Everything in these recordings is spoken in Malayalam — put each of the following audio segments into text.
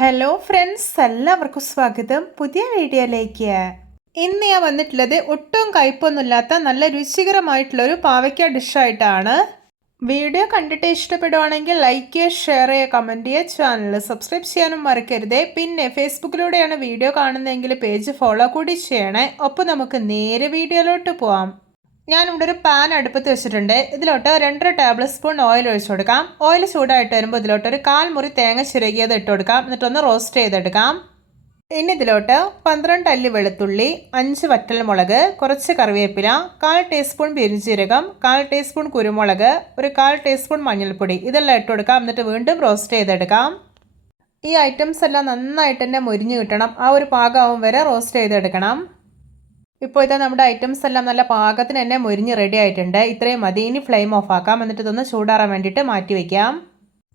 ഹലോ ഫ്രണ്ട്സ് എല്ലാവർക്കും സ്വാഗതം. പുതിയ വീഡിയോയിലേക്ക്. ഇന്ന് ഞാൻ വന്നിട്ടുള്ളത് ഒട്ടും കയ്പൊന്നുമില്ലാത്ത നല്ല രുചികരമായിട്ടുള്ള ഒരു പാവയ്ക്ക ഡിഷായിട്ടാണ് വീഡിയോ കണ്ടിട്ട് ഇഷ്ടപ്പെടുവാണെങ്കിൽ ലൈക്ക് ചെയ്യുക ഷെയർ ചെയ്യുക കമന്റ് ചെയ്യുക. ചാനൽ സബ്സ്ക്രൈബ് ചെയ്യാനും മറക്കരുത്. പിന്നെ ഫേസ്ബുക്കിലൂടെയാണ് വീഡിയോ കാണുന്നതെങ്കിൽ പേജ് ഫോളോ കൂടി ചെയ്യണേ. ഒപ്പം നമുക്ക് നേരെ വീഡിയോയിലോട്ട് പോവാം. ഞാൻ ഇവിടെ ഒരു പാൻ അടുപ്പത്ത് വെച്ചിട്ടുണ്ട്. ഇതിലോട്ട് രണ്ടര ടേബിൾ സ്പൂൺ ഓയിൽ ഒഴിച്ചു കൊടുക്കാം. ഓയിൽ ചൂടായിട്ട് വരുമ്പോൾ ഇതിലോട്ട് ഒരു കാൽ മുറി തേങ്ങ ചിരകിയത് ഇട്ട് കൊടുക്കാം. എന്നിട്ടൊന്ന് റോസ്റ്റ് ചെയ്തെടുക്കാം. ഇനി ഇതിലോട്ട് പന്ത്രണ്ട് അല്ലി വെളുത്തുള്ളി അഞ്ച് വറ്റൽമുളക് കുറച്ച് കറിവേപ്പില കാൽ ടീസ്പൂൺ പിരിഞ്ചീരകം കാൽ ടീസ്പൂൺ കുരുമുളക് ഒരു കാൽ ടീസ്പൂൺ മഞ്ഞൾപ്പൊടി. ഇതെല്ലാം ഇട്ട് കൊടുക്കാം. എന്നിട്ട് വീണ്ടും റോസ്റ്റ് ചെയ്തെടുക്കാം. ഈ ഐറ്റംസ് എല്ലാം നന്നായിട്ട് തന്നെ മുരിഞ്ഞ് കിട്ടണം. ആ ഒരു പാകമാവും വരെ റോസ്റ്റ് ചെയ്തെടുക്കണം. ഇപ്പോൾ ഇതാ നമ്മുടെ ഐറ്റംസ് എല്ലാം നല്ല പാകത്തിന് തന്നെ മുരിഞ്ഞ് റെഡി ആയിട്ടുണ്ട്. ഇത്രയും മതി. ഇനി ഫ്ലെയിം ഓഫ് ആക്കാം. എന്നിട്ട് ഇതൊന്ന് ചൂടാറാൻ വേണ്ടിയിട്ട് മാറ്റി വയ്ക്കാം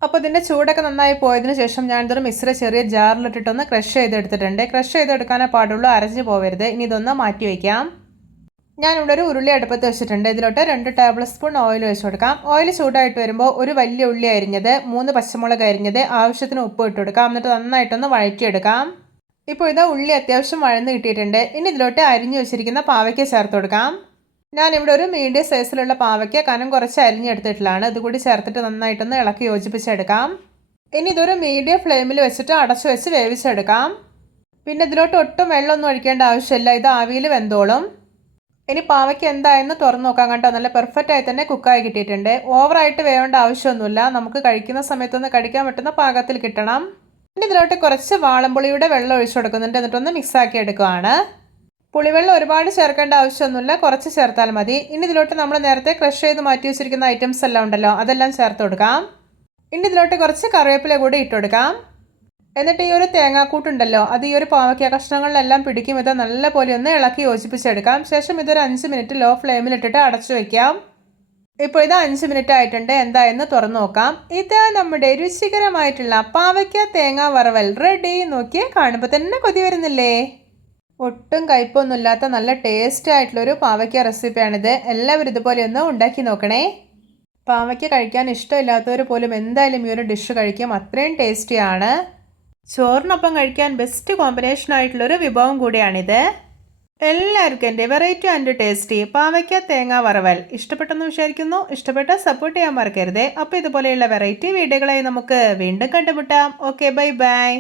അപ്പോൾ ഇതിന്റെ ചൂടൊക്കെ നന്നായി പോയതിന് ശേഷം ഞാനിതൊരു മിക്സറെ ചെറിയ ജാറിലിട്ടിട്ടൊന്ന് ക്രഷ് ചെയ്തെടുത്തിട്ടുണ്ട്. ക്രഷ് ചെയ്തെടുക്കാനേ പാടുള്ളൂ. അരഞ്ഞു പോവരുത്. ഇനി ഇതൊന്ന് മാറ്റി വയ്ക്കാം ഞാനിവിടെ ഒരു ഉരുളി അടുപ്പത്ത് വെച്ചിട്ടുണ്ട്. ഇതിലോട്ട് രണ്ട് ടേബിൾ സ്പൂൺ ഓയിൽ ഒഴിച്ച് കൊടുക്കാം. ഓയിൽ ചൂടായിട്ട് വരുമ്പോൾ ഒരു വലിയ ഉള്ളി അരിഞ്ഞത് മൂന്ന് പച്ചമുളക് അരിഞ്ഞത് ആവശ്യത്തിന് ഉപ്പ് ഇട്ട് കൊടുക്കാം. എന്നിട്ട് നന്നായിട്ടൊന്ന് വഴറ്റിയെടുക്കാം. ഇപ്പോൾ ഇതാ ഉള്ളി അത്യാവശ്യം വഴന്ന് കിട്ടിയിട്ടുണ്ട്. ഇനി ഇതിലോട്ട് അരിഞ്ഞു വെച്ചിരിക്കുന്ന പാവയ്ക്ക ചേർത്ത് കൊടുക്കാം. ഞാനിവിടെ ഒരു മീഡിയം സൈസിലുള്ള പാവയ്ക്ക കനം കുറച്ച് അരിഞ്ഞെടുത്തിട്ടുള്ളതാണ് ഇതുകൂടി ചേർത്തിട്ട് നന്നായിട്ടൊന്ന് ഇളക്കി യോജിപ്പിച്ചെടുക്കാം. ഇനി ഇതൊരു മീഡിയം ഫ്ലെയിമിൽ വെച്ചിട്ട് അടച്ചു വെച്ച് വേവിച്ചെടുക്കാം. പിന്നെ ഇതിലോട്ട് ഒട്ടും വെള്ളമൊന്നും ഒഴിക്കേണ്ട ആവശ്യമില്ല. ഇത് ആവിയിൽ വെന്തോളും. ഇനി പാവയ്ക്ക് എന്തായെന്ന് തുറന്നു നോക്കാം കേട്ടോ നല്ല പെർഫെക്റ്റ് ആയി തന്നെ കുക്കായി കിട്ടിയിട്ടുണ്ട്. ഓവറായിട്ട് വേവേണ്ട ആവശ്യമൊന്നുമില്ല. നമുക്ക് കഴിക്കുന്ന സമയത്തൊന്ന് കടിക്കാൻ പറ്റുന്ന പാകത്തിൽ കിട്ടണം. ഇനി ഇതിലോട്ട് കുറച്ച് വാളംപുളിയുടെ വെള്ളം ഒഴിച്ചു കൊടുക്കുന്നുണ്ട്. എന്നിട്ടൊന്ന് മിക്സാക്കി എടുക്കുകയാണ് പുളിവെള്ളം ഒരുപാട് ചേർക്കേണ്ട ആവശ്യമൊന്നുമില്ല. കുറച്ച് ചേർത്താൽ മതി. ഇനി ഇതിലോട്ട് നമ്മൾ നേരത്തെ ക്രഷ് ചെയ്ത് മാറ്റി വെച്ചിരിക്കുന്ന ഐറ്റംസ് എല്ലാം ഉണ്ടല്ലോ അതെല്ലാം ചേർത്ത് കൊടുക്കാം. ഇനി ഇതിലോട്ട് കുറച്ച് കറിവേപ്പില കൂടി ഇട്ട് കൊടുക്കാം. എന്നിട്ട് ഈ ഒരു തേങ്ങാക്കൂട്ടുണ്ടല്ലോ അത് ഈ ഒരു പാവയ്ക്ക കഷ്ണങ്ങളിലെല്ലാം പിടിക്കും. ഇത് നല്ലപോലെ ഒന്ന് ഇളക്കി യോജിപ്പിച്ചെടുക്കാം. ശേഷം ഇതൊരു അഞ്ച് മിനിറ്റ് ലോ ഫ്ലെയിമിലിട്ടിട്ട് അടച്ചു വയ്ക്കാം ഇപ്പോൾ ഇത് അഞ്ച് മിനിറ്റ് ആയിട്ടുണ്ട്. എന്താ എന്ന് തുറന്നു നോക്കാം. ഇത് നമ്മുടെ രുചികരമായിട്ടുള്ള പാവയ്ക്ക തേങ്ങ വറവൽ റെഡി നോക്കി കാണുമ്പോൾ തന്നെ കൊതി വരുന്നില്ലേ? ഒട്ടും കയ്പൊന്നുമില്ലാത്ത നല്ല ടേസ്റ്റ് ആയിട്ടുള്ള ഒരു പാവയ്ക്ക റെസിപ്പിയാണിത് എല്ലാവരും ഇതുപോലെ ഒന്ന് ഉണ്ടാക്കി നോക്കണേ. പാവയ്ക്ക കഴിക്കാൻ ഇഷ്ടമില്ലാത്തവർ പോലും എന്തായാലും ഈ ഒരു ഡിഷ് കഴിക്കും. അത്രയും ടേസ്റ്റിയാണ് ചോറിനൊപ്പം കഴിക്കാൻ ബെസ്റ്റ് കോമ്പിനേഷൻ ആയിട്ടുള്ളൊരു വിഭവം കൂടിയാണിത്. എല്ലാവർക്കും എന്റെ വെറൈറ്റി ആൻഡ് ടേസ്റ്റി പാവയ്ക്ക തേങ്ങ വറവൽ ഇഷ്ടപ്പെട്ടെന്ന് വിചാരിക്കുന്നു. ഇഷ്ടപ്പെട്ട സപ്പോർട്ട് ചെയ്യാൻ മറക്കരുത്. അപ്പോൾ ഇതുപോലെയുള്ള വെറൈറ്റി വീഡിയോകളായി നമുക്ക് വീണ്ടും കണ്ടുമുട്ടാം. Okay bye bye